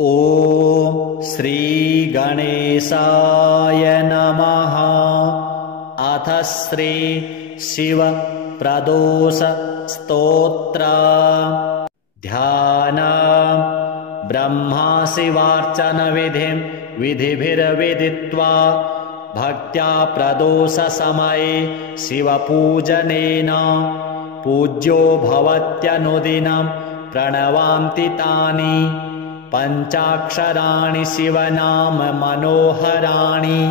ॐ श्री गणेशाय नमः। अथ श्री शिव प्रदोष स्तोत्र। ध्यान। ब्रह्मा शिवार्चन विधिभिर्विदित्वा भक्त्या प्रदोष समये शिवपूजनेन पूज्यो भवत्यनुदिनं प्रणवान्ति तानि पञ्चाक्षराणि शिवनाम मनोहराणि।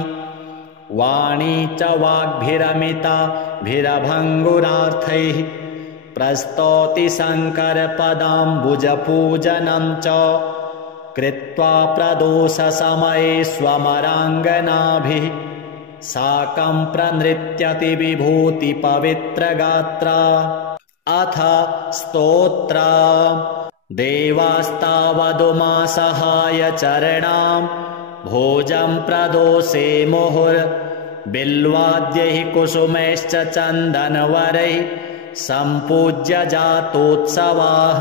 वाणी च वाग्भिरमिताभिरभङ्गुरार्थैः प्रस्तौति शङ्करपदाम्बुजपूजनं च कृत्वा प्रदोषसमये स्वमराङ्गनाभिः साकं प्रनृत्यति विभूतिपवित्रगात्रा। अथ स्तोत्र। देवास्तावदुमासहाय चरणां भोजं प्रदोषे मुहुर्बिल्वाद्यैः कुसुमैश्च चन्दनवरैः सम्पूज्य जातोत्सवाः।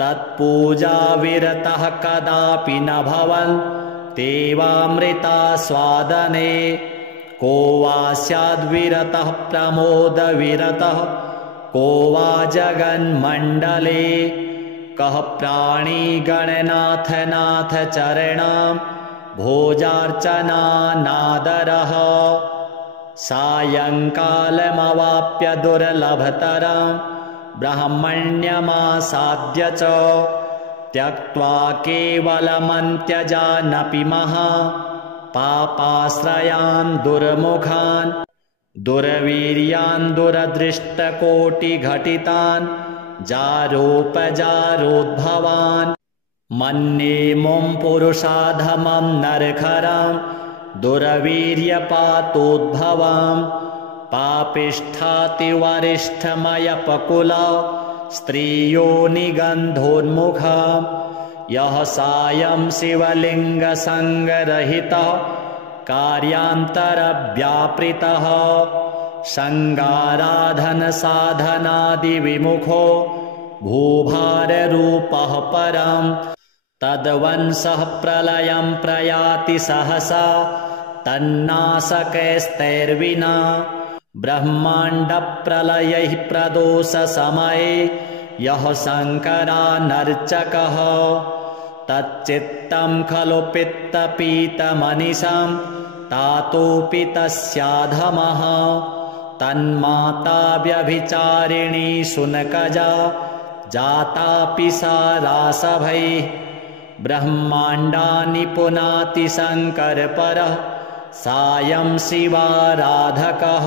तत्पूजाविरतः कदापि न भवन्त्येवामृतास्वादने। को वा स्याद्विरतः प्रमोदविरतः को वा जगन्मण्डले। कः प्राणी गणनाथ नाथ चरणां भोजार्चनानादरः। सायङ्कालमवाप्य दुर्लभतरं ब्रह्मण्यमासाद्य च त्यक्त्वा केवलमन्त्यजानपि महापापाश्रयान् दुर्मुखान् दुर्वीर्यान् दुरदृष्टकोटिघटितान् जारोपजारोद्भवान्। मन्ये मुं पुरुषाधमं नरखरं दुरवीर्यपातोद्भवां। पापिष्ठातिवरिष्ठमयपकुला स्त्रियोनिगन्धोन्मुखा। यः सायं शिवलिङ्गसङ्गरहितः कार्यान्तरव्यापृतः सङ्गाराधनसाधनादिविमुखो भूभाररूपः परं। तद्वंशः प्रलयं प्रयाति सहसा तन्नाशकैस्तैर्विना। ब्रह्माण्डप्रलयैः प्रदोषसमये यः शङ्करानर्चकः तच्चित्तं खलु पित्तपीतमनिशं तातोऽपि तस्याधमः। तन्माता व्यभिचारिणी शुनकजा जातापि सा रासभैः। ब्रह्माण्डानि पुनाति शङ्करपरः सायं शिवाराधकः।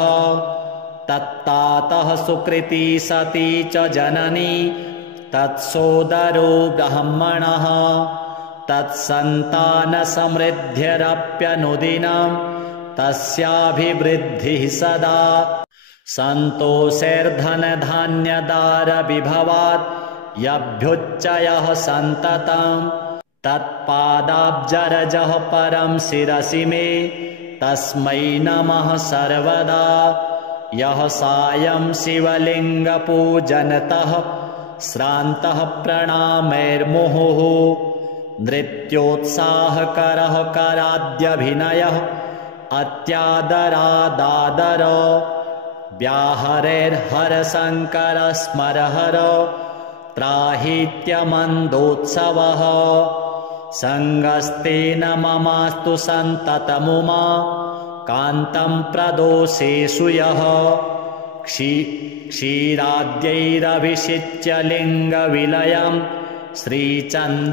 तत्तातः सुकृती सती च जननी तत्सोदरो ब्रह्मणः। तत्सन्तानसमृद्ध्यरप्यनुदिनं तस्याभिवृद्धिः सदा। सन्तोषैर्धनधान्यदारविभवात् यभ्युच्चयः सन्ततं। तत्पादाब्जरजः परं शिरसि मे तस्मै नमः सर्वदा। यः सायं शिवलिङ्गपूजनतः श्रान्तः प्रणामैर्मुहुः। नृत्योत्साहकरः कराद्यभिनयः अत्यादरादादर। व्याहरैर्हरशङ्कर स्मरहर त्राहीत्यमन्दोत्सवः। सङ्गस्तेन ममास्तु सन्ततमुमा कान्तं प्रदोषेषु यः। क्षीराद्यैरभिषिच्य लिङ्गविलयं श्रीचन्दनालेपनैः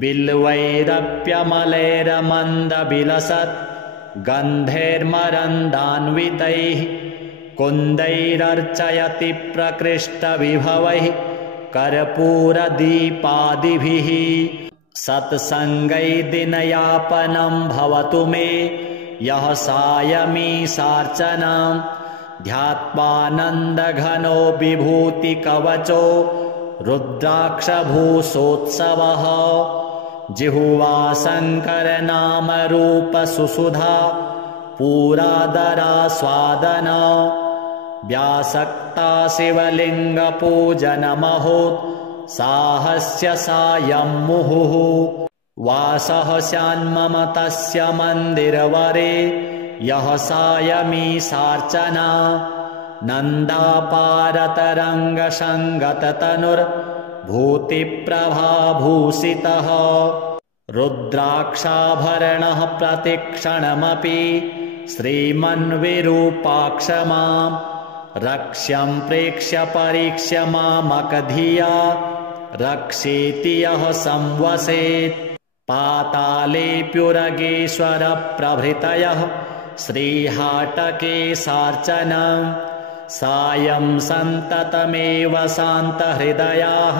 बिल्वैरप्यमलैरमन्दविलसत् गन्धैर्मरन्दान्वितैः। कुन्दैरर्चयति प्रकृष्टविभवैः कर्पूरदीपादिभिः। सत्सङ्गै दिनयापनं भवतु मे यः सायमीशार्चनां ध्यात्वानन्दघनो विभूतिकवचो रुद्राक्षभूषोत्सवः। जिह्वा शङ्करनामरूपसुसुधा पूरादरास्वादना। व्यासक्ता शिवलिङ्गपूजनमहो साहस्य सायं मुहुः वासः स्यान्मम तस्य मन्दिरवरे यः सायमीशार्चना नन्दापारतरङ्गसङ्गततनुर्भूतिप्रभाभूषितः रुद्राक्षाभरणः प्रतिक्षणमपि श्रीमन्विरूपाक्ष मां रक्ष्यं प्रेक्ष्य परीक्ष्य मामकधिया रक्षेति यः संवसेत् पातालेऽप्युरगेश्वरप्रभृतयः श्रीहाटकेशार्चनं सायं सन्ततमेव शान्तहृदयाः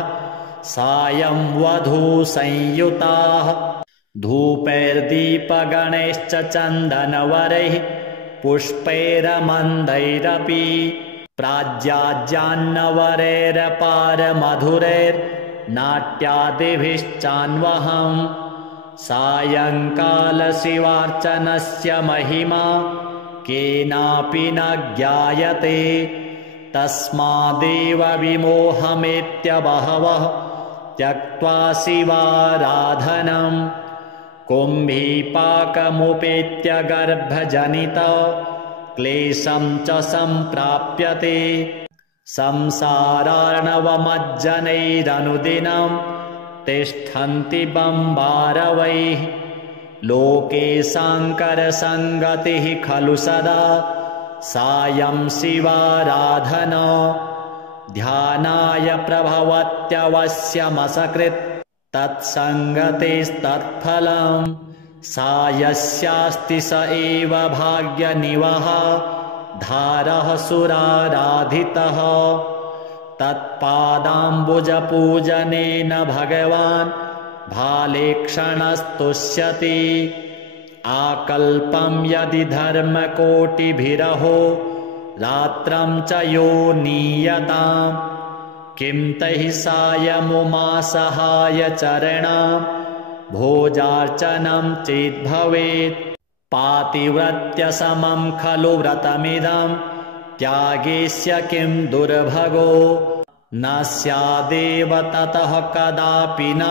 सायं वधूसंयुताः धूपैर्दीपगणैश्च चन्दनवरैः पुष्पैरमन्दैरपि प्राज्याज्यान्नवरैरपारमधुरैर्नाट्यादिभिश्चान्वहम् सायङ्कालशिवार्चनस्य महिमा केनापि न ज्ञायते तस्मादेव विमोहमेत्य बहवः त्यक्त्वा शिवाराधनम् कुम्भीपाकमुपेत्य गर्भजनित क्लेशं च सम्प्राप्यते संसारार्णवमज्जनैरनुदिनं तिष्ठन्ति बम्बारवैः लोके साङ्करसङ्गतिः खलु सदा सायं शिवाराधना ध्यानाय प्रभवत्यवश्यमसकृत् तत्सङ्गतेस्तत्फलम् सायस्यास्ति स एव भाग्यनिवहः धारः सुराराधितः तत्पादाम्बुजपूजनेन भगवान् भालेक्षणस्तुष्यति आकल्पं यदि धर्मकोटिभिरहो रात्रं च यो नीयतां किं तैः सायमुमासहाय चरणां भोजार्चनं चेद्भवेत् पातिव्रत्यसमं खलु व्रतमिदं त्यागेस्य किं दुर्भगो न स्यादेव ततः कदापि न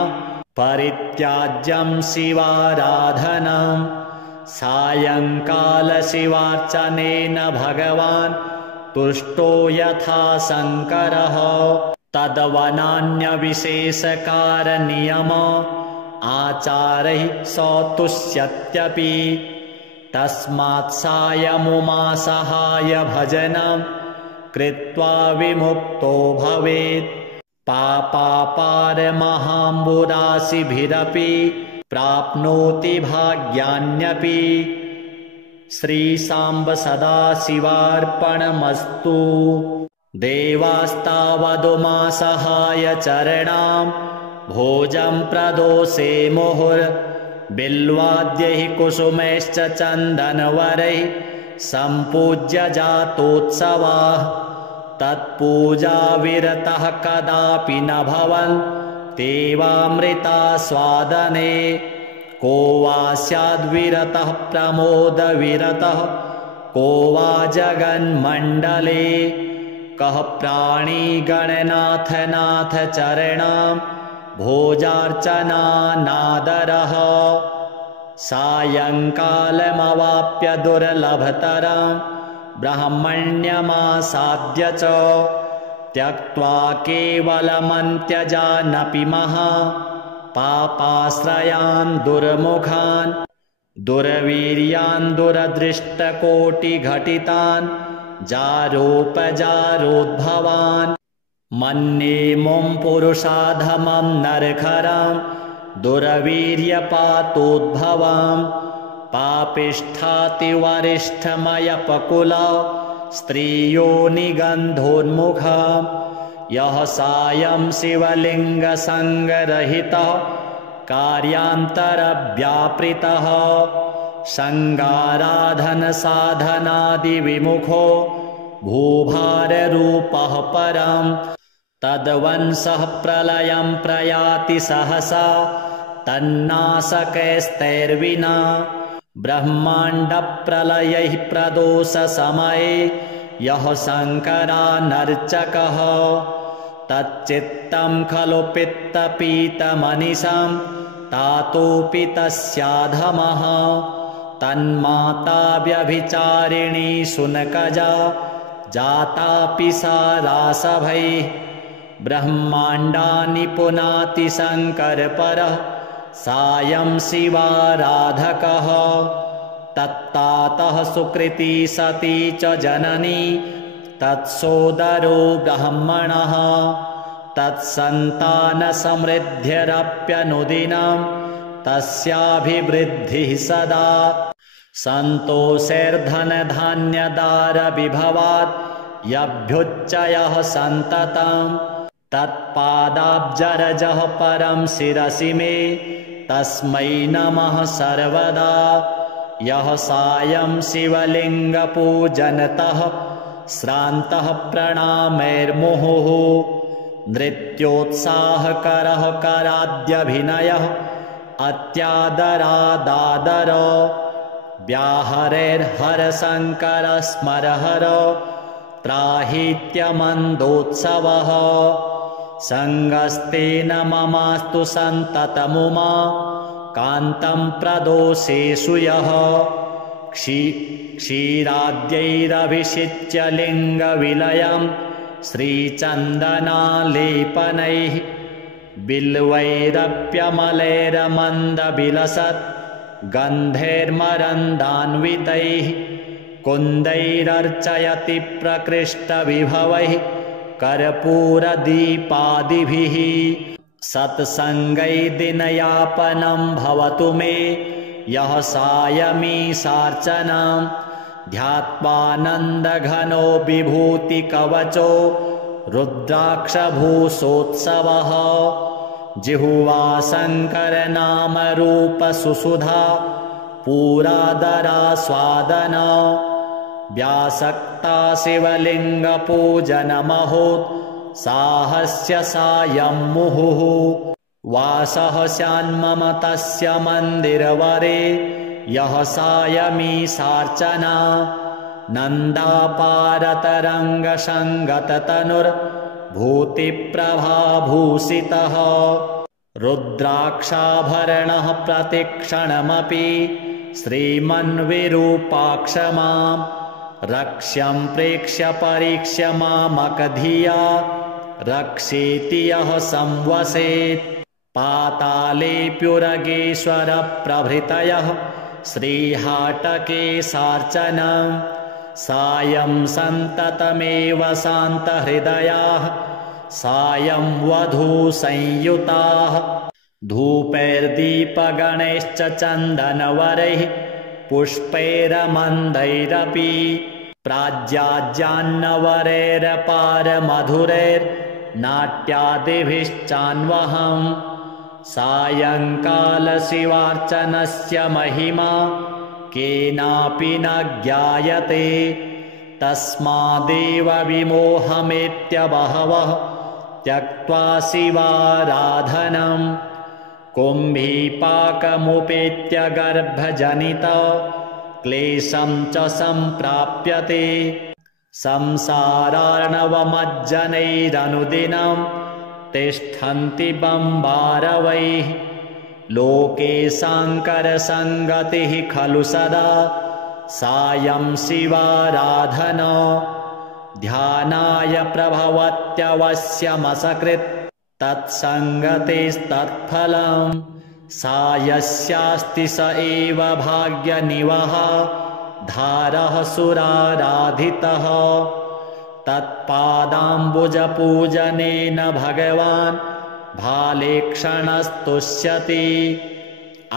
परित्याज्यं शिवाराधनम् सायङ्कालशिवार्चनेन भगवान् तुष्टो यथा शङ्करः तद्वनान्यविशेषकारनियम आचारैः सतुष्यत्यपि तस्मात् सायमुमासहाय भजनं कृत्वा विमुक्तो भवेत् पापापारमहाम्बुराशिभिरपि प्राप्नोति भाग्यान्यपि श्रीसाम्ब सदाशिवार्पणमस्तु देवास्तावदुमासहाय चरणां भोजं प्रदोषे मुहुर्बिल्वाद्यैः कुसुमैश्च चन्दनवरैः सम्पूज्य जातोत्सवाः तत्पूजाविरतः कदापि न भवन् देवामृतास्वादने को वा स्याद्विरतः प्रमोदविरतः को वा जगन्मण्डले कः प्राणिगणनाथ नाथ चरणां भोजार्चनानादरः सायङ्कालमवाप्य दुर्लभतरं ब्रह्मण्यमासाद्य च त्यक्त्वा केवलमन्त्यजानपि महापापाश्रयान् दुर्मुखान् दुर्वीर्यान् दुरदृष्टकोटिघटितान् जारोपजारोद्भवान् मन्ये मुं पुरुषाधमं नरखरं दुर्वीर्यपातोद्भवां पापिष्ठातिवरिष्ठमयपकुला स्त्रियो निगन्धोन्मुखा यः सायं शिवलिङ्गसङ्गरहितः कार्यान्तरव्यापृतः सङ्गाराधनसाधनादिविमुखो भूभाररूपः परं तद्वंशः प्रलयं प्रयाति सहसा तन्नाशकैस्तैर्विना ब्रह्माण्डप्रलयैः प्रदोषसमये यः शङ्करानर्चकः तच्चित्तं खलु पित्तपीतमनिशं तातोऽपि तस्याधमः तन्माता व्यभिचारिणी शुनकजा जातापि सा रासभैः ब्रह्माण्डानि पुनाति शङ्करपरः सायं शिवाराधकः तत्तातः सुकृती सती च जननी तत्सोदरो ब्राह्मणः तत्सन्तानसमृद्धिरप्यनुदिनं तस्याभिवृद्धिः सदा सन्तोषैर्धनधान्यदारविभवात् यभ्युच्चयः सन्ततं तत्पादाब्जरजः परं शिरसि मे तस्मै नमः सर्वदा यः सायं शिवलिङ्गपूजनतः श्रान्तः प्रणामैर्मुहुः नृत्योत्साहकरः कराद्यभिनयः अत्यादरादादर व्याहरेर्हरशङ्करस्मरहर त्राहीत्यमन्दोत्सवः सङ्गस्तेन ममास्तु सन्ततमुमा कान्तं प्रदोषेषु यः क्षीराद्यैरभिषिच्य लिङ्गविलयं श्रीचन्दनालेपनैः बिल्वैरप्यमलैरमन्दविलसत् गन्धैर्मरन्दान्वितैः कुन्दैरर्चयति प्रकृष्टविभवैः कर्पूरदीपादिभिः सत्सङ्गै दिनयापनं भवतु मे यः सायमीशार्चनां ध्यात्वानन्दघनो विभूतिकवचो रुद्राक्षभूषोत्सवः जिह्वा शङ्करनामरूपसुसुधा पूरादरास्वादन व्यासक्ता शिवलिङ्गपूजनमहोत् साहस्य सायं मुहुः वासः स्यान्मम तस्य मन्दिरवरे यः सायमीशार्चना नन्दापारतरङ्गसङ्गततनुर्भूतिप्रभाभूषितः रुद्राक्षाभरणः प्रतिक्षणमपि श्रीमन्विरूपाक्षमां रक्ष्यं प्रेक्ष्य परीक्ष्य मामकधिया रक्षेति यः संवसेत् पातालेऽप्युरगेश्वरप्रभृतयः श्रीहाटकेशार्चनं सायं सन्ततमेव शान्तहृदयाः सायं वधूसंयुताः धूपैर्दीपगणैश्च चन्दनवरैः पुष्पैरमन्दैरपि प्राज्याज्यान्नवरैरपारमधुरैर्नाट्यादिभिश्चान्वहम् सायङ्कालशिवार्चनस्य महिमा केनापि न ज्ञायते तस्मादेव विमोहमेत्य त्यक्त्वा शिवाराधनम् कुम्भीपाकमुपेत्य गर्भजनित क्लेशं च सम्प्राप्यते संसारार्णवमज्जनैरनुदिनं तिष्ठन्ति बम्बारवैः लोके शाङ्करसङ्गतिः खलु सदा सायं शिवाराधना ध्यानाय प्रभवत्यवश्यमसकृत् तत्सङ्गतेस्तत्फलम् सायस्यास्ति स एव भाग्यनिवः धारः सुराराधितः तत्पादाम्बुजपूजनेन भगवान् भालेक्षणस्तुष्यति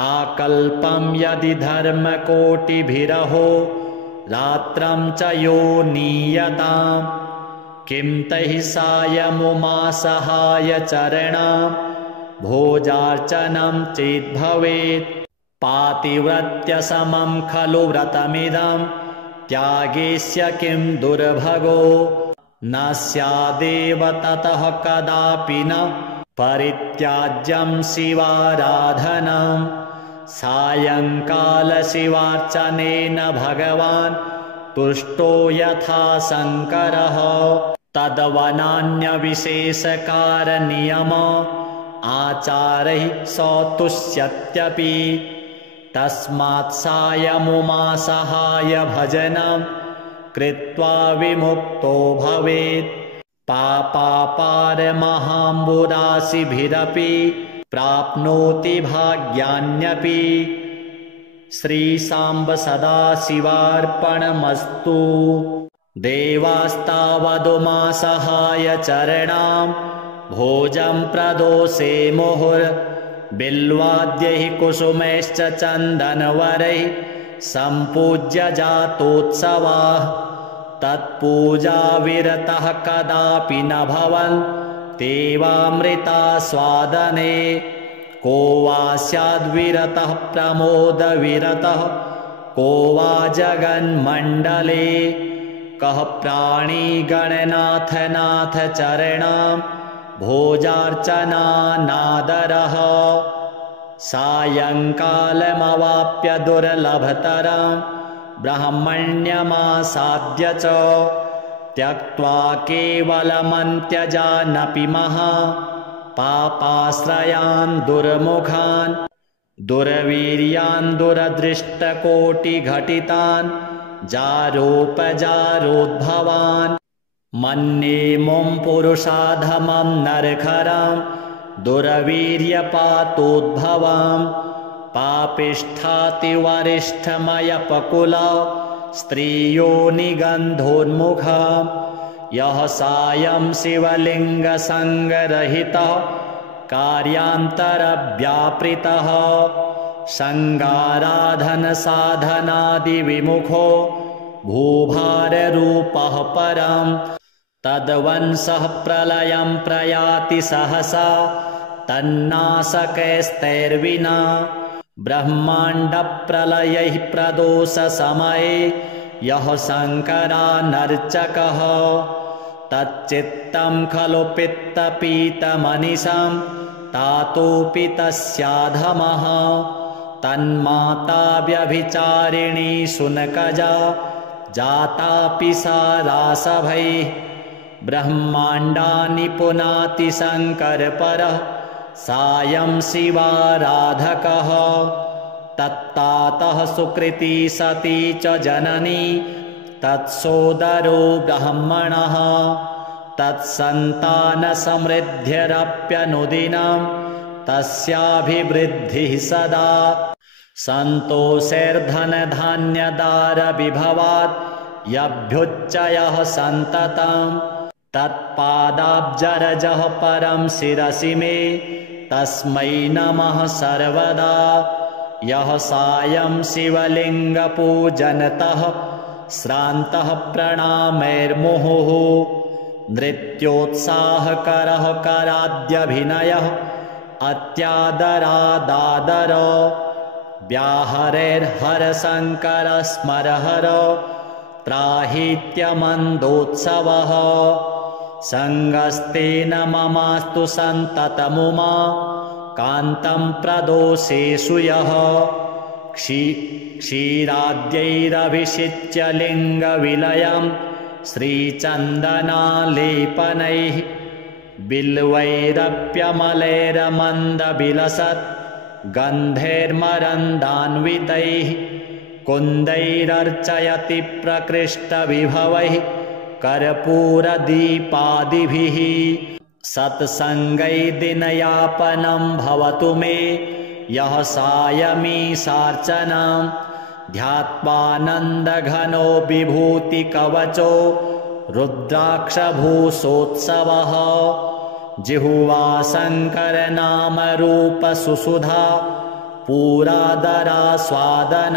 आकल्पं यदि धर्मकोटिभिरहो रात्रं च यो नीयताम् किं तैः सायमुमा सहायचरणां भोजार्चनं चेद्भवेत् पातिव्रत्यसमं खलु व्रतमिदं त्यागेस्य किं दुर्भगो न स्यादेव ततः कदापि न परित्याज्यं शिवाराधनं सायङ्कालशिवार्चनेन भगवान् तुष्टो यथा शङ्करः तद्वनान्यविशेषकारनियम आचारैः सौतुष्यत्यपि तस्मात् सायमुमासहाय भजनं कृत्वा विमुक्तो भवेत्। पापापारमहाम्बुराशिभिरपि प्राप्नोति भाग्यान्यपि। श्रीसाम्ब सदाशिवार्पणमस्तु। देवास्तावदुमासहाय चरणां भोजं प्रदोषे मुहुर्बिल्वाद्यैः कुसुमैश्च चन्दनवरैः सम्पूज्य जातोत्सवाः। तत्पूजाविरतः कदापि न भवन् तेवामृतास्वादने। को वा स्याद्विरतः प्रमोदविरतः को वा जगन्मण्डले। कः प्राणिगणनाथ नाथ चरणां भोजार्चनानादरः। सायङ्कालमवाप्य दुर्लभतरं ब्रह्मण्यमासाद्य च त्यक्त्वा केवलमन्त्यजानपि महापापाश्रयान् दुर्मुखान् दुर्वीर्यान् दुरदृष्टकोटिघटितान् जारोपजारोद्भवान्। मन्ये मुं पुरुषाधमं नरखरं दुरवीर्यपातोद्भवां। पापिष्ठातिवरिष्ठमयपकुला स्त्रियो निगन्धोन्मुखा। यः सायं शिवलिङ्गसङ्गरहितः कार्यान्तरव्यापृतः सङ्गाराधनसाधनादिविमुखो भूभाररूपः परं। तद्वंशः प्रलयं प्रयाति सहसा तन्नाशकैस्तैर्विना। ब्रह्माण्डप्रलयैः प्रदोषसमये यः शङ्करानर्चकः तच्चित्तं खलु पित्तपीतमनिशं तातोऽपि तस्याधमः। तन्माता व्यभिचारिणी शुनकजा जातापि सा रासभैः। ब्रह्माण्डानि पुनाति शङ्करपरः सायं शिवाराधकः। तत्तातः सुकृती सती च जननी तत्सोदरो ब्राह्मणः। तत्सन्तानसमृद्ध्यरप्यनुदिनं तस्याभिवृद्धिः सदा। सन्तोषैर्धनधान्यदारविभवात् यभ्युच्चयः सन्ततं। तत्पादाब्जरजः परं शिरसि मे तस्मै नमः सर्वदा। यः सायं शिवलिङ्गपूजनतः श्रान्तः प्रणामैर्मुहुः। नृत्योत्साहकरः कराद्यभिनयः अत्यादरादादर। व्याहरैर्हरशङ्करस्मरहर त्राहीत्यमन्दोत्सवः। सङ्गस्तेन ममास्तु सन्ततमुमा कान्तं प्रदोषेषु यः। क्षीराद्यैरभिषिच्य लिङ्गविलयं श्रीचन्दनालेपनैः बिल्वैरप्यमलैरमन्दविलसत् गन्धैर्मरन्दान्वितैः। कुन्दैरर्चयति प्रकृष्टविभवैः कर्पूरदीपादिभिः। सत्सङ्गै दिनयापनं भवतु मे यः सायमीशार्चनां। ध्यात्वानन्दघनो विभूतिकवचो रुद्राक्षभूषोत्सवः। जिह्वा शङ्करनामरूपसुसुधा पूरादरास्वादन।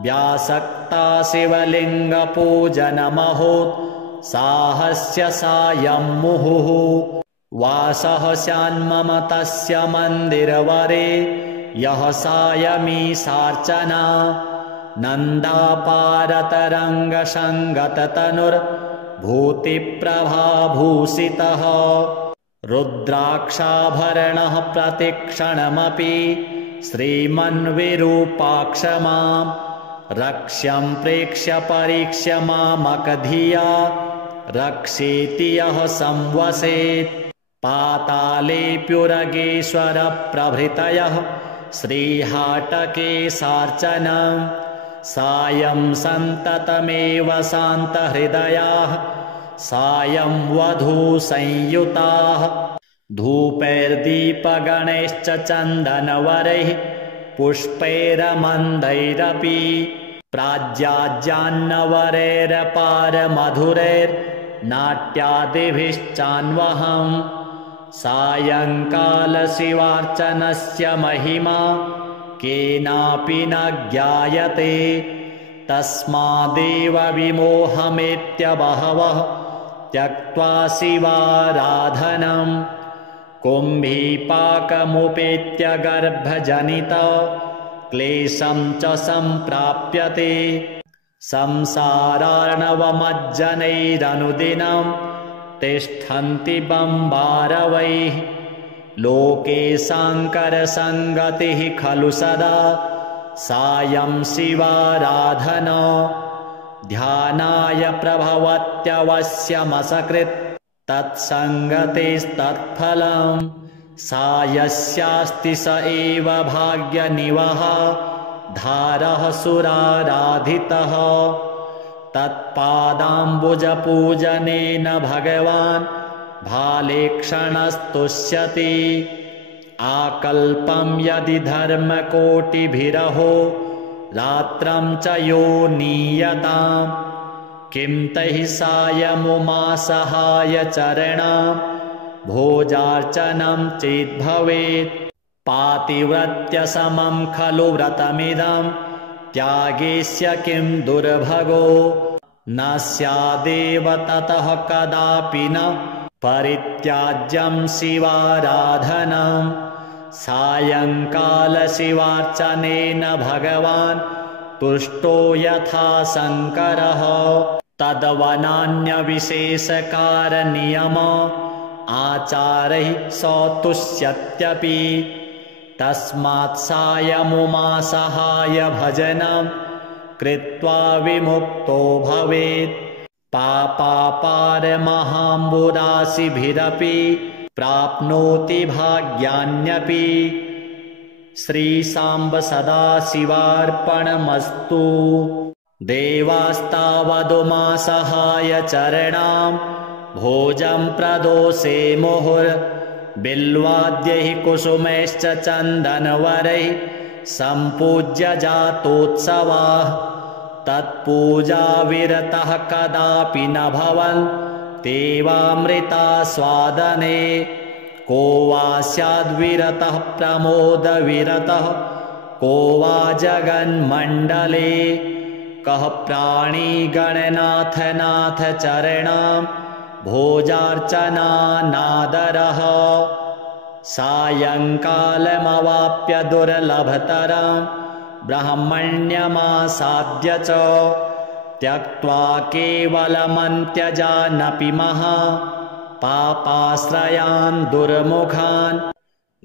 व्यासक्ता शिवलिङ्गपूजनमहोत्साहस्य सायं मुहुः। वासः स्यान्मम तस्य मन्दिरवरे यः सायमीशार्चना। नन्दापारतरङ्गसङ्गततनुर्भूतिप्रभाभूषितः। रुद्राक्षाभरणः प्रतिक्षणमपि श्रीमन्विरूपाक्ष मां। रक्ष्यं प्रेक्ष्य परीक्ष्य मामकधिया रक्षेति यः संवसेत् पातालेऽप्युरगेश्वरप्रभृतयः श्रीहाटकेशार्चनं सायं सन्ततमेव शान्तहृदयाः सायं वधूसंयुताः धूपैर्दीपगणैश्च चन्दनवरैः पुष्पैरमन्दैरपि प्राज्याज्जान्नवरैरपारमधुरैर्नाट्यादिभिश्चान्वहम् सायङ्कालशिवार्चनस्य महिमा केनापि न ज्ञायते तस्मादेव विमोहमेत्य बहवः त्यक्त्वा शिवाराधनम् कुम्भीपाकमुपेत्य गर्भजनित क्लेशं च सम्प्राप्यते संसारार्णवमज्जनैरनुदिनं तिष्ठन्ति बम्बारवैः लोके साङ्करसङ्गतिः खलु सदा सायं शिवाराधना ध्यानाय प्रभवत्यवश्यमसकृत् तत्सङ्गतेस्तत्फलम् सायस्यास्ति स एव भाग्यनिवः धारः सुराराधितः तत्पादाम्बुजपूजनेन भगवान् भालेक्षणस्तुष्यति आकल्पं यदि धर्मकोटिभिरहो रात्रं च यो नीयताम् किं तैः सायमुमासहाय चरणां भोजार्चनं चेद्भवेत् पातिव्रत्यसमं खलु व्रतमिदं त्यागेस्य किं दुर्भगो न स्यादेव ततः कदापि न परित्याज्यं शिवाराधनम् सायङ्कालशिवार्चनेन भगवान् तुष्टो यथा शङ्करः तदवनान्यविशेषकारनियम आचारैः सतुष्यत्यपि तस्मात् सायमुमासहाय भजनं कृत्वा विमुक्तो भवेत् पापापारमहाम्बुराशिभिरपि प्राप्नोति भाग्यान्यपि श्रीसाम्ब सदाशिवार्पणमस्तु देवास्तावदुमासहाय चरणां भोजं प्रदोषे मुहुर्बिल्वाद्यैः कुसुमैश्च चन्दनवरैः सम्पूज्य जातोत्सवाः तत्पूजा विरतः कदापि न भवन् देवामृतास्वादने को वा स्याद्विरतः प्रमोदविरतः को वा जगन्मण्डले कः प्राणी गणनाथ नाथ चरणां भोजार्चनानादरः सायङ्कालमवाप्य दुर्लभतरं ब्रह्मण्यमासाद्य च त्यक्त्वा केवलमन्त्यजानपि महा पापाश्रयान् दुर्मुखान्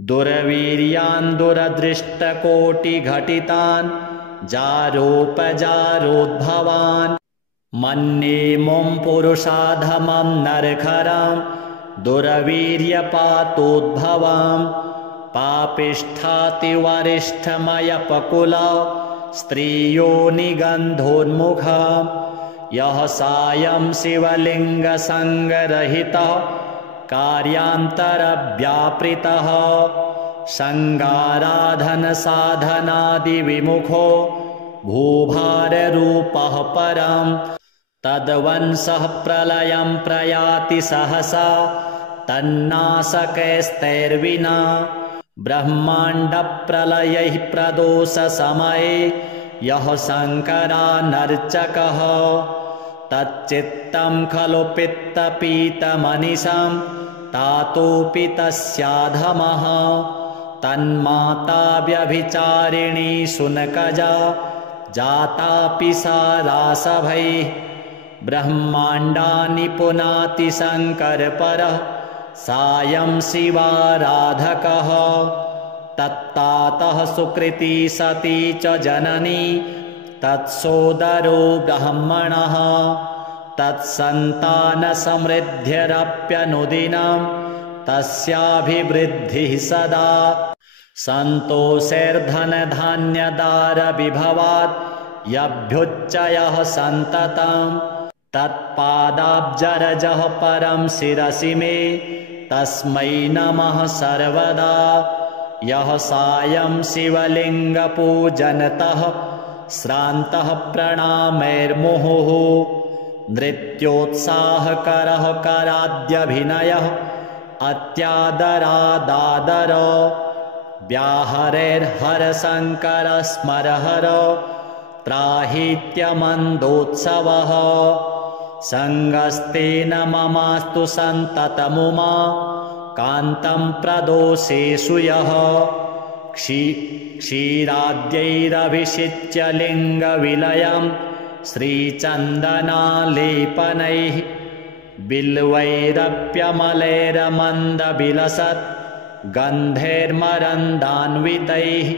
दुर्वीर्यान् दुरदृष्टकोटिघटितान् जारोपजारोद्भवान् मन्ये मुं पुरुषाधमं नरखरं दुर्वीर्यपातोद्भवां पापिष्ठातिवरिष्ठमयपकुला स्त्रियो निगन्धोन्मुखा यः सायं शिवलिङ्गसङ्गरहितः कार्यान्तरव्यापृतः सङ्गाराधनसाधनादिविमुखो भूभाररूपः परं तद्वंशः प्रलयं प्रयाति सहसा तन्नाशकैस्तैर्विना ब्रह्माण्डप्रलयैः प्रदोषसमये यः शङ्करानर्चकः तच्चित्तं खलु पित्तपीतमनिशं तातोऽपि तस्याधमः तन्माता व्यभिचारिणी शुनकजा जातापि सा रासभैः ब्रह्माण्डानि पुनाति शङ्करपरः सायं शिवाराधकः तत्तातः सुकृती सती च जननी तत्सोदरो ब्रह्मणः तत्सन्तानसमृद्धिरप्यनुदिनं तस्याभिवृद्धिः सदा सन्तोषैर्धनधान्यदारविभवात् यभ्युच्चयः सन्ततं तत्पादाब्जरजः परं शिरसि मे तस्मै नमः सर्वदा यः सायं शिवलिङ्गपूजनतः श्रान्तः प्रणामैर्मुहुः नृत्योत्साहकरः कराद्यभिनयः अत्यादरादादर व्याहरेर्हरशङ्करस्मरहर त्राहीत्यमन्दोत्सवः सङ्गस्तेन ममास्तु सन्ततमुमा कान्तं प्रदोषेषु यः क्षीराद्यैरभिषिच्य लिङ्गविलयं श्रीचन्दनालेपनैः बिल्वैरप्यमलैरमन्दविलसत् गन्धैर्मरन्दान्वितैः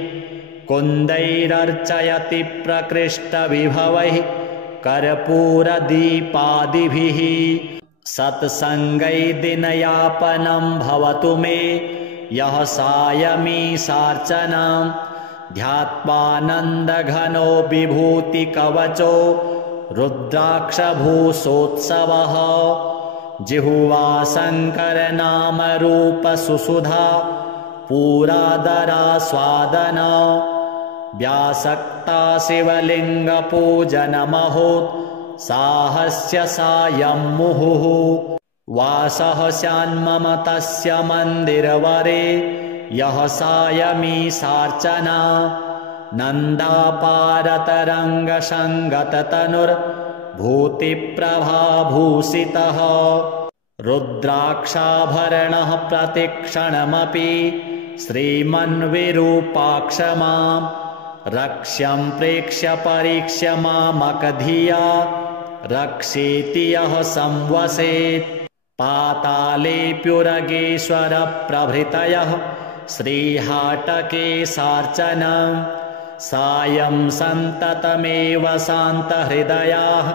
कुन्दैरर्चयति प्रकृष्टविभवैः कर्पूरदीपादिभिः सत्सङ्गै दिनयापनं भवतु मे यः सायमीशार्चनां ध्यात्वानन्दघनो विभूतिकवचो रुद्राक्षभूषोत्सवः जिह्वा शङ्करनामरूपसुसुधा पूरादरास्वादन व्यासक्ता शिवलिङ्गपूजनमहोत्साहस्य सायं मुहुः वासः स्यान्मम तस्य मन्दिरवरे यः सायमीशार्चना नन्दापारतरङ्गसङ्गततनुर्भूतिप्रभाभूषितः रुद्राक्षाभरणः प्रतिक्षणमपि श्रीमन्विरूपाक्षमां रक्ष्यं प्रेक्ष्य परीक्ष्य मामकधिया रक्षेति यः संवसेत् पातालेऽप्युरगेश्वरप्रभृतयः श्रीहाटकेशार्चनं सायं सन्ततमेव शान्तहृदयाः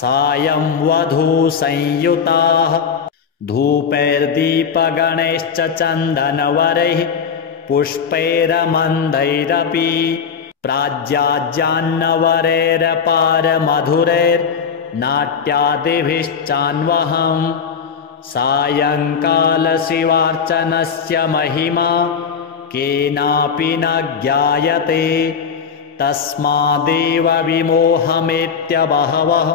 सायं वधूसंयुताः धूपैर्दीपगणैश्च चन्दनवरैः पुष्पैरमन्दैरपि प्राज्याज्यान्नवरैरपारमधुरैर्नाट्यादिभिश्चान्वहम् सायङ्कालशिवार्चनस्य महिमा केनापि न ज्ञायते तस्मादेव विमोहमेत्य बहवः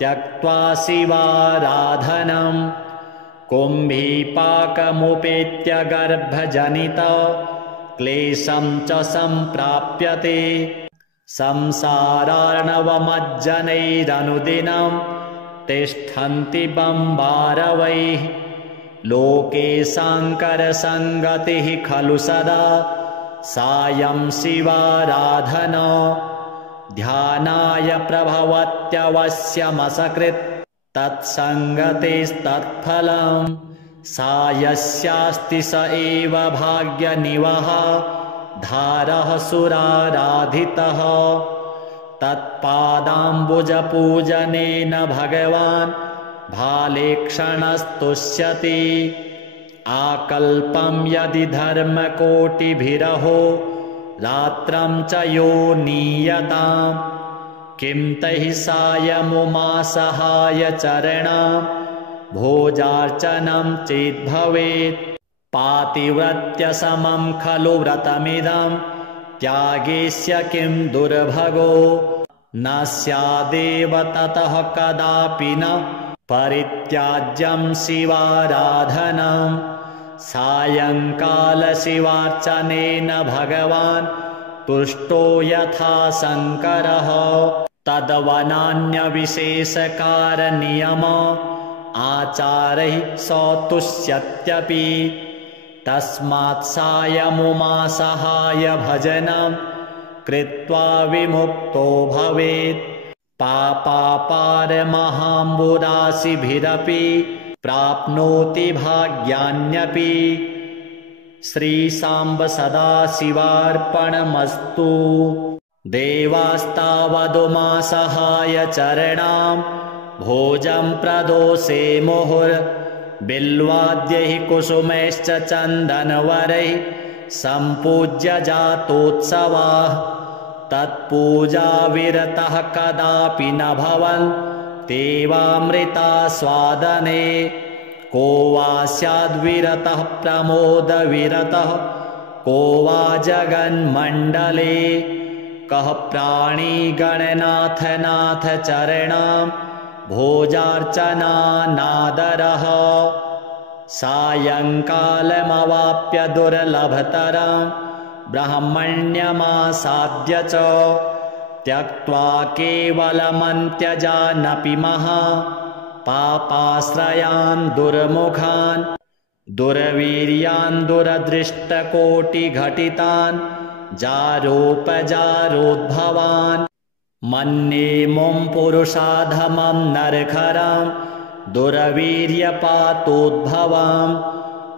त्यक्त्वा शिवाराधनं कुम्भीपाकमुपेत्य गर्भजनित क्लेशं च सम्प्राप्यते संसारार्णवमज्जनैरनुदिनं तिष्ठन्ति बम्बारवैः लोके शाङ्करसङ्गतिः खलु सदा सायं शिवाराधना ध्यानाय प्रभवत्यवश्यमसकृत् तत्सङ्गतेस्तत्फलं सायस्यास्ति स एव भाग्यनिवहः धारः सुराराधितः तत्पादाम्बुजपूजनेन भगवान् भालेक्षणस्तुष्यति आकल्पं यदि धर्मकोटिभिरहो रात्रं च यो नीयताम् किं तैः सायमुमासहाय चरणां भोजार्चनं चेद्भवेत् पातिव्रत्यसमं खलु व्रतमिदं त्यागेस्य किं दुर्भगो न स्यादेव ततः कदापि न परित्याज्यं शिवाराधनं सायङ्कालशिवार्चनेन भगवान् तुष्टो यथा शङ्करः तदवनान्यविशेषकारनियम आचारैः सौतुष्यत्यपि तस्मात् सायमुमासहाय भजनं कृत्वा विमुक्तो भवेत् पापापारमहाम्बुराशिभिरपि प्राप्नोति भाग्यान्यपि श्रीसाम्ब सदाशिवार्पणमस्तु देवास्तावदुमासहाय चरणां भोजं प्रदोषे मुहुर्बिल्वाद्यैः कुसुमैश्च चन्दनवरैः सम्पूज्य जातोत्सवाः तत्पूजाविरतः कदापि न भवन् तेवामृतास्वादने को वा स्याद्विरतः प्रमोदविरतः को वा जगन्मण्डले कः प्राणी गणनाथ नाथ चरणां भोजार्चनानादरः सायङ्कालमवाप्य दुर्लभतरं ब्रह्मण्यमासाद्य च त्यक्त्वा केवलमन्त्यजानपि पापाश्रयान् दुर्मुखान् दुर्वीर्यान् दुरदृष्टकोटिघटितान् जारोपजारोद्भवान् मन्येमुं पुरुषाधमं नरखरां दुर्वीर्यपातोद्भवां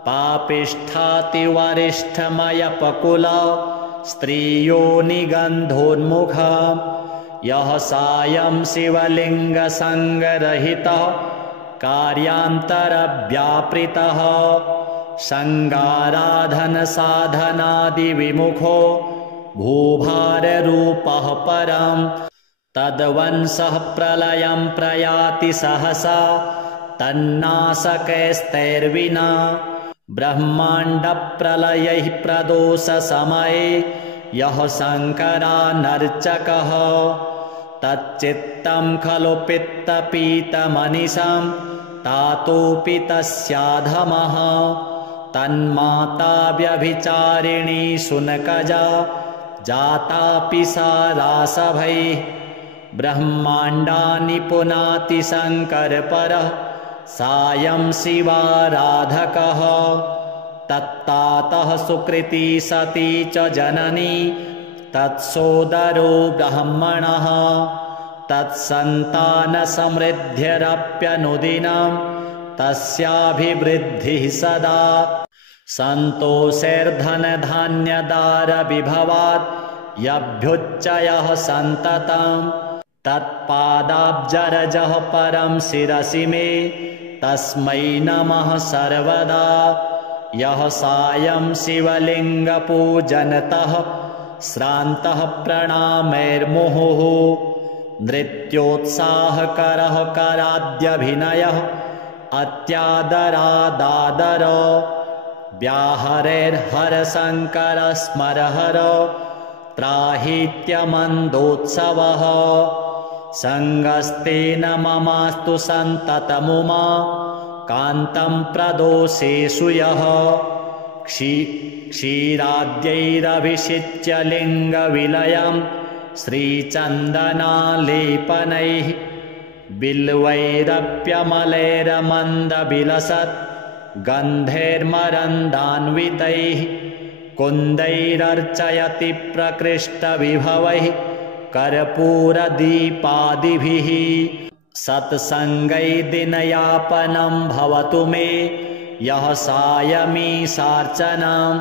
पापिष्ठातिवरिष्ठमयपकुला स्त्रियोनिगन्धोन्मुखा यः सायं शिवलिङ्गसङ्गरहितः कार्यान्तरव्यापृतः सङ्गाराधनसाधनादिविमुखो भूभाररूपः परं तद्वंशः प्रलयं प्रयाति सहसा तन्नाशकैस्तैर्विना ब्रह्माण्डप्रलयैः प्रदोषसमये यः शङ्करानर्चकः तच्चित्तं खलु पित्तपीतमनिशं तातोऽपि तस्याधमः तन्माता व्यभिचारिणी शुनकजा जातापि सा रासभैः ब्रह्माण्डानि पुनाति शङ्करपरः सायं शिवाराधकः तत्तातः सुकृती सती च जननी तत्सोदरो ब्रह्मणः तत्सन्तानसमृद्ध्यरप्यनुदिनं तस्याभिवृद्धिः सदा सन्तोषैर्धनधान्यदारविभवात् यभ्युच्चयः सन्ततं तत्पादाब्जरजः परं शिरसि मे तस्मै नमः सर्वदा यः सायं शिवलिङ्गपूजनतः श्रान्तः प्रणामैर्मुहुः नृत्योत्साहकरः कराद्यभिनयः अत्यादरादादर व्याहरेर्हरशङ्करस्मरहर त्राहीत्यमन्दोत्सवः सङ्गस्तेन ममास्तु सन्ततमुमा कान्तं प्रदोषेषु यः क्षीराद्यैरभिषिच्य लिङ्गविलयं श्रीचन्दनालेपनैः बिल्वैरप्यमलैरमन्दविलसत् गन्धैर्मरन्दान्वितैः कुन्दैरर्चयति प्रकृष्टविभवैः कर्पूरदीपादिभिः सत्सङ्गै दिनयापनं भवतु मे यः सायमीशार्चनां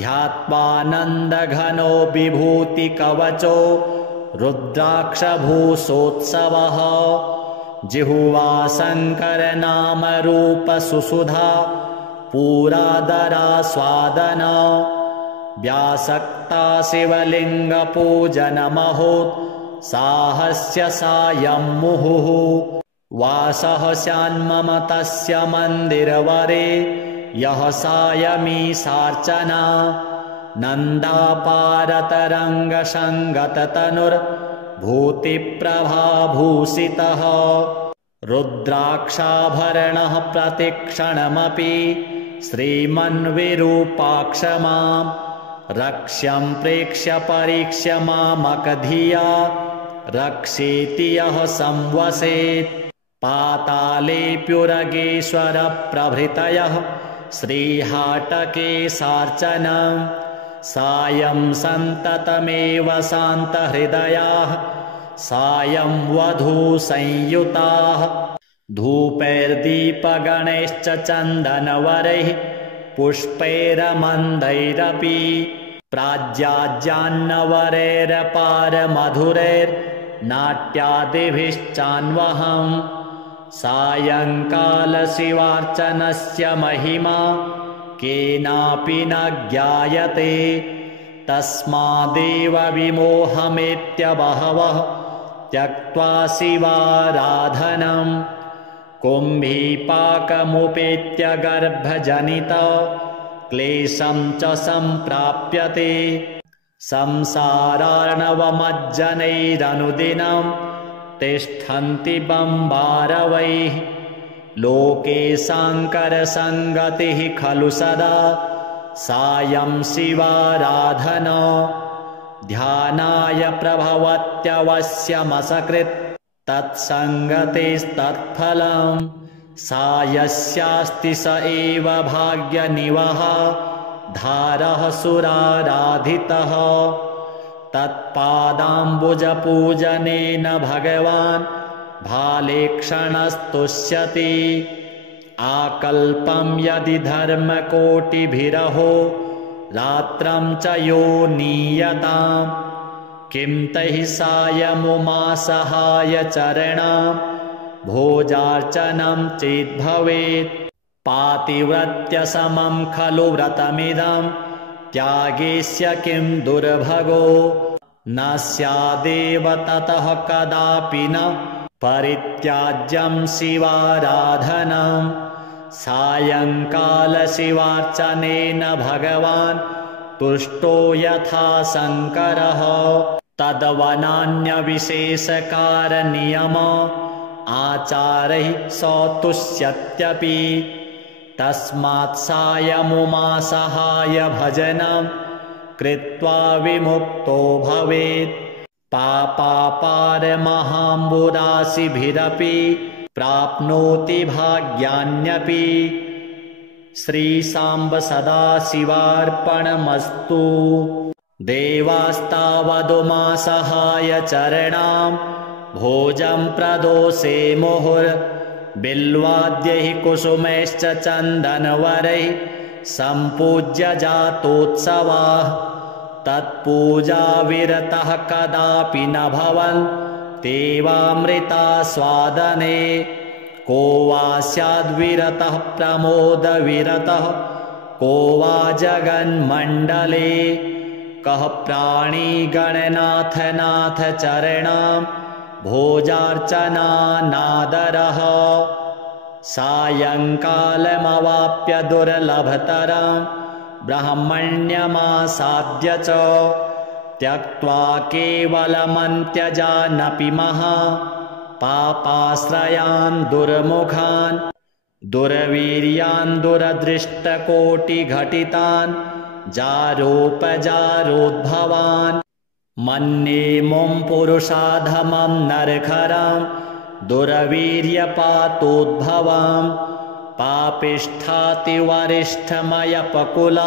ध्यात्वानन्दघनो विभूतिकवचो रुद्राक्षभूषोत्सवः जिह्वा शङ्करनामरूपसुसुधा पूरादरास्वादना व्यासक्ता शिवलिङ्गपूजनमहोत्साहस्य सायं मुहुः वासः स्यान्मम तस्य मन्दिरवरे यः सायमीशार्चना नन्दापारतरङ्गसङ्गततनुर्भूतिप्रभाभूषितः रुद्राक्षाभरणः प्रतिक्षणमपि श्रीमन्विरूपाक्ष मां रक्ष्यं प्रेक्ष्य परीक्ष्य मामकधिया रक्षेति यः संवसेत् पातालेऽप्युरगेश्वरप्रभृतयः श्रीहाटकेशार्चनं सायं सन्ततमेव शान्तहृदयाः सायं वधूसंयुताः धूपैर्दीपगणैश्च चन्दनवरैः पुष्पैरमन्दैरपि प्राज्याज्यान्नवरैरपारमधुरैर्नाट्यादिभिश्चान्वहम् सायङ्कालशिवार्चनस्य महिमा केनापि न ज्ञायते। तस्मादेव विमोहमेत्य बहवः त्यक्त्वा शिवाराधनम् कुम्भीपाकमुपेत्य गर्भजनित क्लेशं च सम्प्राप्यते। संसारार्णवमज्जनैरनुदिनं तिष्ठन्ति बम्बारवैः लोके साङ्करसङ्गतिः खलु सदा सायं शिवाराधना। ध्यानाय प्रभवत्यवश्यमसकृत् तत्सङ्गतेस्तत्फलम् सायस्यास्ति स एव भाग्यनिवहः धारः सुराराधितः। तत्पादाम्बुजपूजनेन भगवान् भालेक्षणस्तुष्यति। आकल्पं यदि धर्मकोटिभिरहो रात्रं च यो नीयताम् किं तैः सायमुमासहाय चरणां भोजार्चनं चेद्भवेत्। पातिव्रत्यसमं खलु व्रतमिदं त्यागेस्य किं दुर्भगो न स्यादेव ततः कदापि न परित्याज्यं शिवाराधनम्। सायङ्कालशिवार्चनेन भगवान् तुष्टो यथा शङ्करः तदवनान्यविशेषकारनियम आचारैः सतुष्यत्यपि। तस्मात् सायमुमासहाय भजनं कृत्वा विमुक्तो भवेत्। पापापारमहाम्बुराशिभिरपि प्राप्नोति भाग्यान्यपि। श्रीसाम्ब सदाशिवार्पणमस्तु। देवास्तावदुमासहाय चरणां भोजं प्रदोषे मुहुर्बिल्वाद्यैः कुसुमैश्च चन्दनवरैः सम्पूज्य जातोत्सवाः। तत्पूजाविरतः कदापि न भवन् देवामृतास्वादने। को वा स्याद्विरतः प्रमोदविरतः को वा जगन्मण्डले। कः प्राणी गणनाथनाथ चरणां भोजार्चनानादरः। सायङ्कालमवाप्य दुर्लभतरं ब्रह्मण्यमासाद्य च त्यक्त्वा केवलमन्त्यजानपि पापाश्रयान् दुर्मुखान् दुर्वीर्यान् दुरदृष्टकोटिघटितान् जारोपजारोद्भवान्। मन्ये मुं पुरुषाधमं नरखरं दुरवीर्यपातोद्भवां। पापिष्ठातिवरिष्ठमयपकुल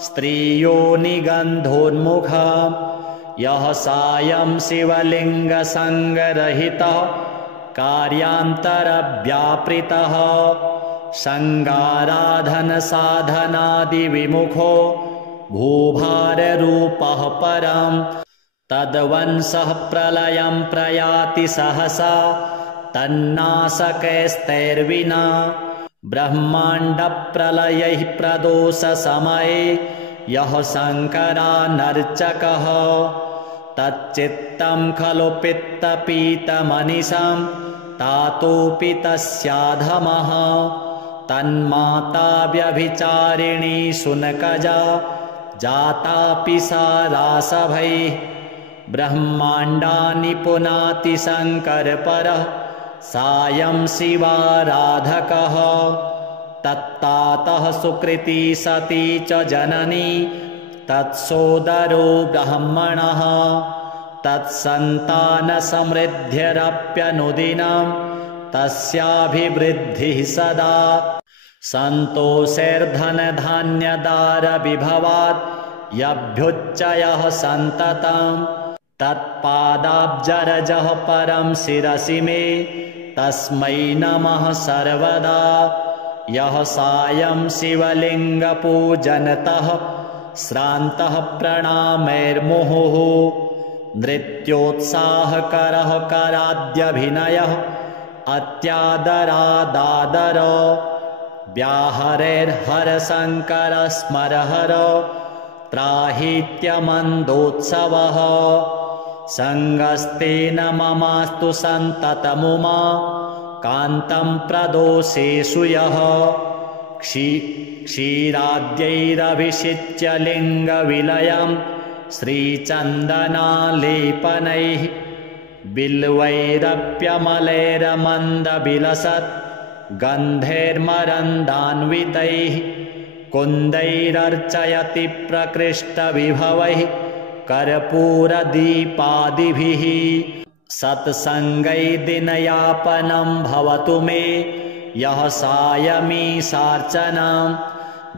स्त्रियोनिगन्धोन्मुखा। यः सायं शिवलिङ्गसङ्गरहितः कार्यान्तरव्यापृतः सङ्गाराधनसाधनादिविमुखो भूभाररूपः परं। तद्वंशः प्रलयं प्रयाति सहसा तन्नाशकैस्तैर्विना। ब्रह्माण्डप्रलयैः प्रदोषसमये यः शङ्करानर्चकः तच्चित्तं खलु पित्तपीतमनिशं तातोऽपि तस्याधमः। तन्माता व्यभिचारिणी शुनकजा जातापि सा रासभैः। ब्रह्माण्डानि पुनाति शङ्करपरः सायं शिवाराधकः। तत्तातः सुकृती सती च जननी तत्सोदरो ब्रह्मणः। तत्सन्तानसमृद्ध्यरप्यनुदिनं तस्याभिवृद्धिः सदा। सन्तोषैर्धनधान्यदारविभवात् यभ्युच्चयः सन्ततं। तत्पादाब्जरजः परं शिरसि मे तस्मै नमः सर्वदा। यः सायं शिवलिङ्गपूजनतः श्रान्तः प्रणामैर्मुहुः। नृत्योत्साहकरः कराद्यभिनयः अत्यादरादादर व्याहरेर्हरशङ्कर स्मरहर त्राहीत्यमन्दोत्सवः सङ्गस्तेन ममास्तु सन्ततमुमा कान्तं प्रदोषेषु यः क्षीराद्यैरभिषिच्य लिङ्गविलयं श्रीचन्दनालेपनैः बिल्वैरप्यमलैरमन्दविलसत् गन्धैर्मरन्दान्वितैः कुन्दैरर्चयति प्रकृष्टविभवैः कर्पूरदीपादिभिः सत्सङ्गै दिनयापनं भवतु मे यः सायमीशार्चनां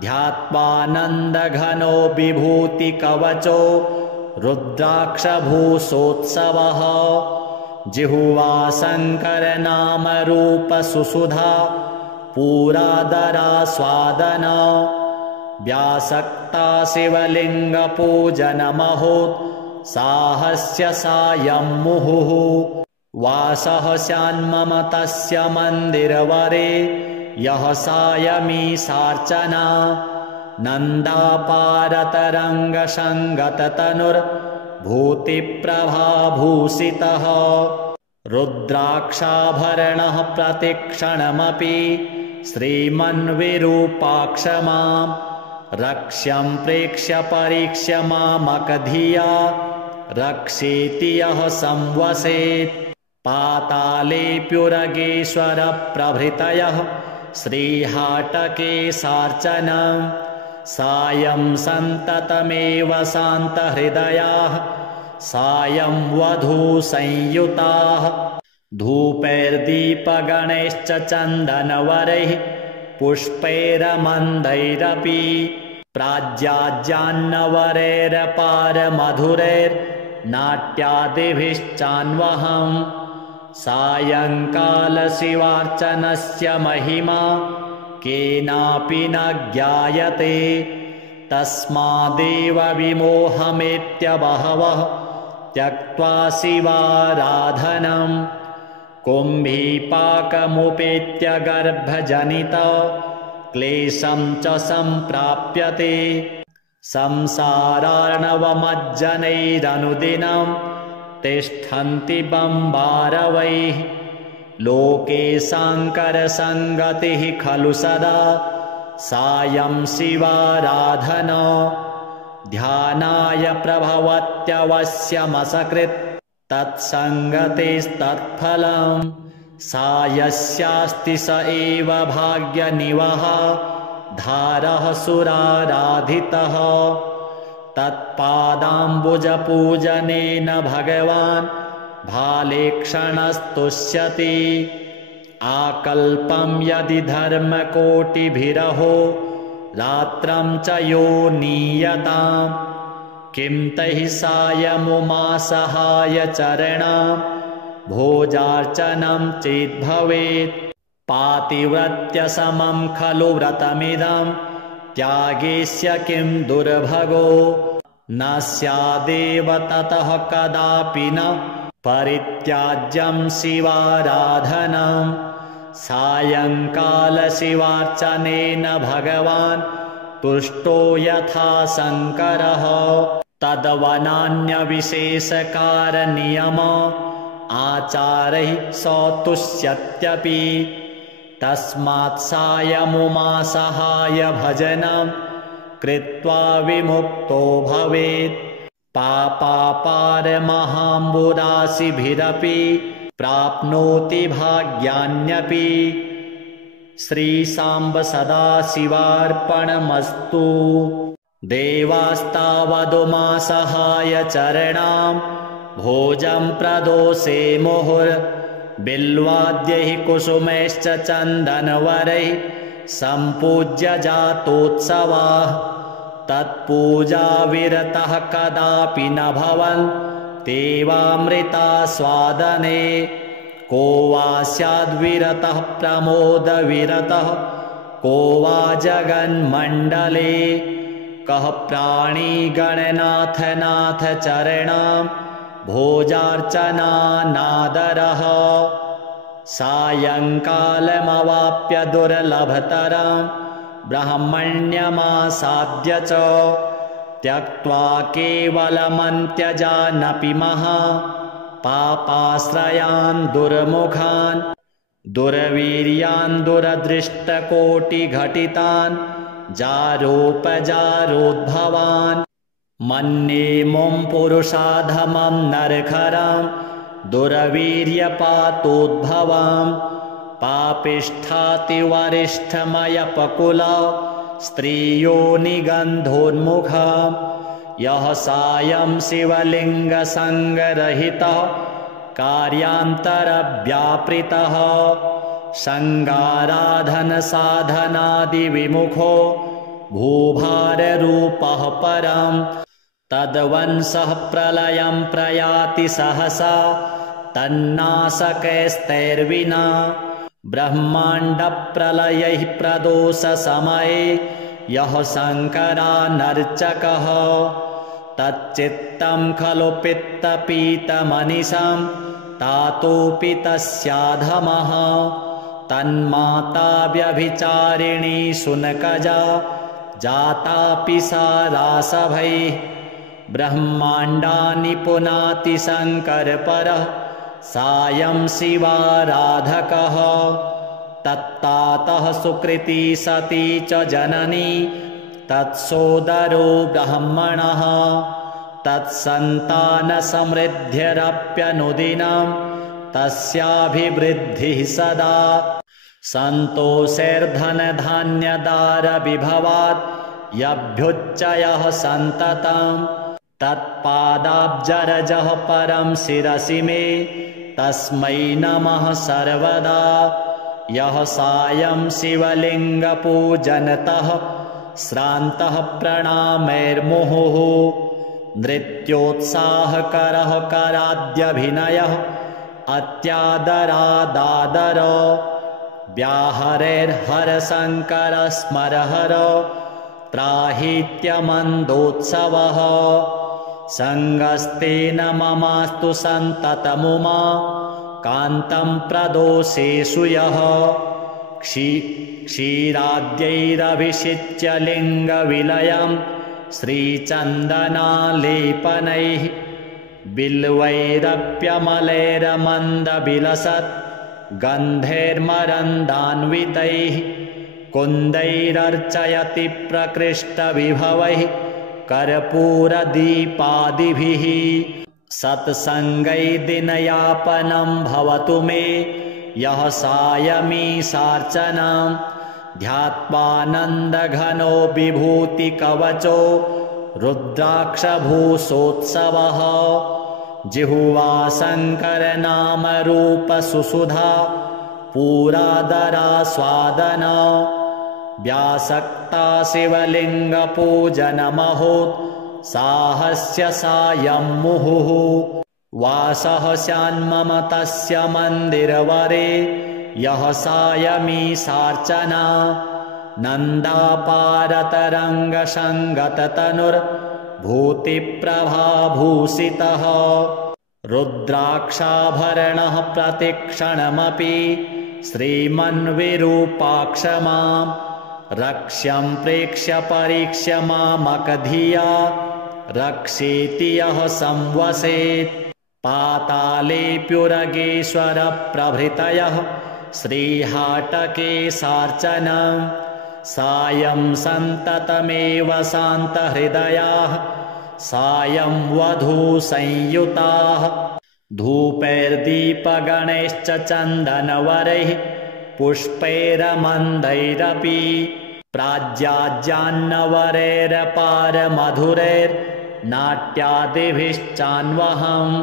ध्यात्वानन्दघनो विभूतिकवचो रुद्राक्षभूषोत्सवः जिह्वा शङ्करनामरूपसुसुधा पूरादरास्वादना व्यासक्ता शिवलिङ्गपूजनमहोत्साहस्य सायं मुहुः वासः स्यान्मम तस्य मन्दिरवरे यः सायमीशार्चना नन्दापारतरङ्गसङ्गततनुर्भूतिप्रभाभूषितः रुद्राक्षाभरणः प्रतिक्षणमपि श्रीमन्विरूपाक्ष मां रक्ष्यं प्रेक्ष्य परीक्ष्य मामकधिया रक्षेति यः संवसेत् पातालेऽप्युरगेश्वरप्रभृतयः श्रीहाटकेशार्चनं सायं सन्ततमेव शान्तहृदयाः सायं वधूसंयुताः धूपैर्दीपगणैश्च चन्दनवरैः पुष्पैरमन्दैरपि प्राज्याज्यान्नवरैरपारमधुरैर्नाट्यादिभिश्चान्वहम् सायङ्कालशिवार्चनस्य महिमा केनापि न ज्ञायते तस्मादेव विमोहमेत्य बहवः त्यक्त्वा शिवाराधनम् कुम्भीपाकमुपेत्य गर्भजनित क्लेशं च सम्प्राप्यते संसारार्णवमज्जनैरनुदिनं तिष्ठन्ति बम्बारवैः लोके शाङ्करसङ्गतिः खलु सदा सायं शिवाराधना ध्यानाय प्रभवत्यवश्यमसकृत् तत्सङ्गतेस्तत्फलम् सायस्यास्ति स एव भाग्यनिवहः धारः सुराराधितः तत्पादाम्बुजपूजनेन भगवान् भालेक्षणस्तुष्यति आकल्पं यदि धर्मकोटिभिरहो रात्रं च यो नीयतां किं तैः सायमुमासहाय चरणां भोजार्चनं चेद्भवेत् पातिव्रत्यसमं खलु व्रतमिदं त्यागेस्य किं दुर्भगो न स्यादेव ततः कदापि न परित्याज्यं शिवाराधनम् सायङ्कालशिवार्चनेन भगवान् तुष्टो यथा शङ्करः तद्वनान्यविशेषकारनियम आचारैः सतुष्यत्यपि तस्मात् सायमुमासहाय भजनं कृत्वा विमुक्तो भवेत् पापापारमहाम्बुराशिभिरपि प्राप्नोति भाग्यान्यपि श्रीसाम्ब सदाशिवार्पणमस्तु देवास्तावदुमासहाय चरणां भोजं प्रदोषे मुहुर्बिल्वाद्यैः कुसुमैश्च चन्दनवरैः सम्पूज्य जातोत्सवाः तत्पूजाविरतः कदापि न भवन् देवामृतास्वादने को वा स्याद्विरतः प्रमोदविरतः को वा जगन्मण्डले कः प्राणिगणनाथ चरणां भोजार्चनानादरः सायङ्कालमवाप्य दुर्लभतरं ब्रह्मण्यमासाद्य च त्यक्त्वा केवलमन्त्यजानपि पापाश्रयान् दुर्मुखान् दुर्वीर्यान् दुरदृष्टकोटिघटितान् जारोपजारोद्भवान् मन्ये मुं पुरुषाधमं नरखरं दुर्वीर्यपातोद्भवां पापिष्ठातिवरिष्ठमयपकुला स्त्रियो निगन्धोन्मुखा यः सायं शिवलिङ्गसङ्गरहितः कार्यान्तरव्यापृतः सङ्गाराधनसाधनादिविमुखो भूभाररूपः परं तद्वंशः प्रलयं प्रयाति सहसा तन्नाशकैस्तैर्विना ब्रह्माण्डप्रलयैः प्रदोषसमये यः शङ्करानर्चकः तच्चित्तं खलु पित्तपीतमनिशं तातोऽपि तस्याधमः तन्माता व्यभिचारिणी शुनकजा जातापि सा रासभैः ब्रह्माण्डानि पुनाति शङ्करपरः सायं शिवाराधकः तत्तातः सुकृती सती च जननी तत्सोदरो ब्राह्मणः तत्सन्तानसमृद्ध्यरप्यनुदिनं तस्याभिवृद्धिः सदा सन्तोषैर्धनधान्यदारविभवात् यभ्युच्चयः सन्ततं तत्पादाब्जरजः परं शिरसि मे तस्मै नमः सर्वदा यः सायं शिवलिङ्गपूजनतः श्रान्तः प्रणामैर्मुहुः नृत्योत्साहकरः कराद्यभिनयः अत्यादरादादर व्याहरैर्हरशङ्करस्मरहर त्राहीत्यमन्दोत्सवः सङ्गस्तेन ममास्तु सन्ततमुमा कान्तं प्रदोषेषु यः क्षीराद्यैरभिषिच्य लिङ्गविलयं श्रीचन्दनालेपनैः बिल्वैरप्यमलैरमन्दविलसत् गन्धैर्मरन्दान्वितैः कुन्दैरर्चयति प्रकृष्टविभवैः कर्पूरदीपादिभिः सत्सङ्गै दिनयापनं भवतु मे यः सायमीशार्चनां ध्यात्वानन्दघनो विभूतिकवचो रुद्राक्षभूषोत्सवः जिह्वा शङ्करनामरूपसुसुधा पूरादरास्वादना व्यासक्ता शिवलिङ्गपूजनमहोत् साहस्य सायं मुहुः वासः स्यान्मम तस्य मन्दिरवरे यः सायमीशार्चना नन्दापारतरङ्गसङ्गततनुर्भूतिप्रभाभूषितः रुद्राक्षाभरणः प्रतिक्षणमपि श्रीमन्विरूपाक्षमां रक्ष्यं प्रेक्ष्य परीक्ष्य मामकधिया रक्षेति यः संवसेत् पातालेऽप्युरगेश्वरप्रभृतयः श्रीहाटकेशार्चनं सायं सन्ततमेव शान्तहृदयाः सायं वधूसंयुताः धूपैर्दीपगणैश्च चन्दनवरैः पुष्पैरमन्दैरपि प्राज्याज्यान्नवरैरपारमधुरैर्नाट्यादिभिश्चान्वहम्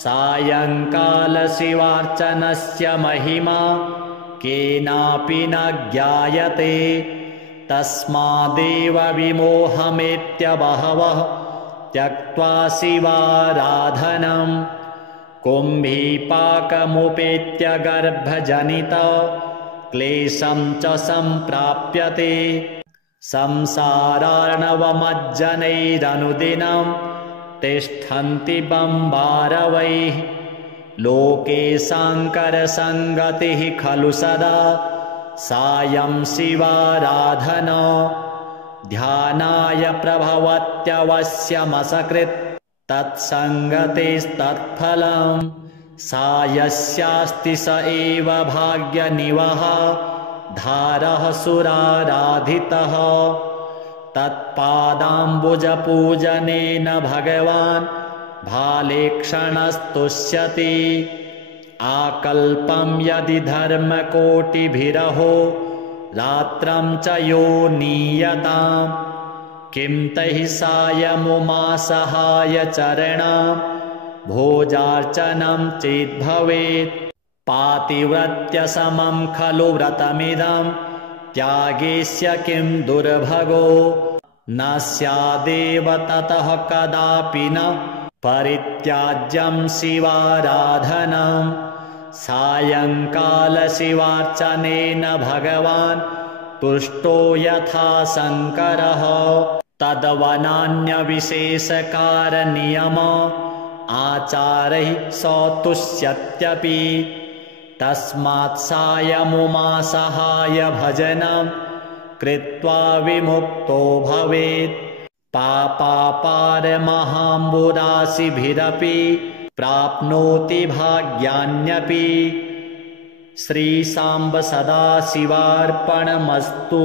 सायङ्कालशिवार्चनस्य महिमा केनापि न ज्ञायते तस्मादेव विमोहमेत्य त्यक्त्वा शिवाराधनं कुम्भीपाकमुपेत्य गर्भजनित क्लेशं च सम्प्राप्यते संसारार्णवमज्जनैरनुदिनं तिष्ठन्ति बम्बारवैः लोके साङ्करसङ्गतिः खलु सदा सायं शिवाराधना ध्यानाय प्रभवत्यवश्यमसकृत् तत्सङ्गतेस्तत्फलम् सायस्यास्ति स एव भाग्यनिवहः धारः सुराराधितः तत्पादाम्बुजपूजनेन भगवान् भालेक्षणस्तुष्यति आकल्पं यदि धर्मकोटिभिरहो रात्रं च यो नीयताम् किं तैः सायमुमासहाय चरणां भोजार्चनं चेद्भवेत् पातिव्रत्यसमं खलु व्रतमिदं त्यागेस्य किं दुर्भगो न स्यादेव ततः कदापि न परित्याज्यं शिवाराधनम् सायङ्कालशिवार्चनेन भगवान् तुष्टो यथा शङ्करः तद्वनान्यविशेषकारनियम आचारैः स तुष्यत्यपि तस्मात् सायमुमासहाय भजनं कृत्वा विमुक्तो भवेत् पापापारमहाम्बुराशिभिरपि प्राप्नोति भाग्यान्यपि श्रीसाम्ब सदाशिवार्पणमस्तु।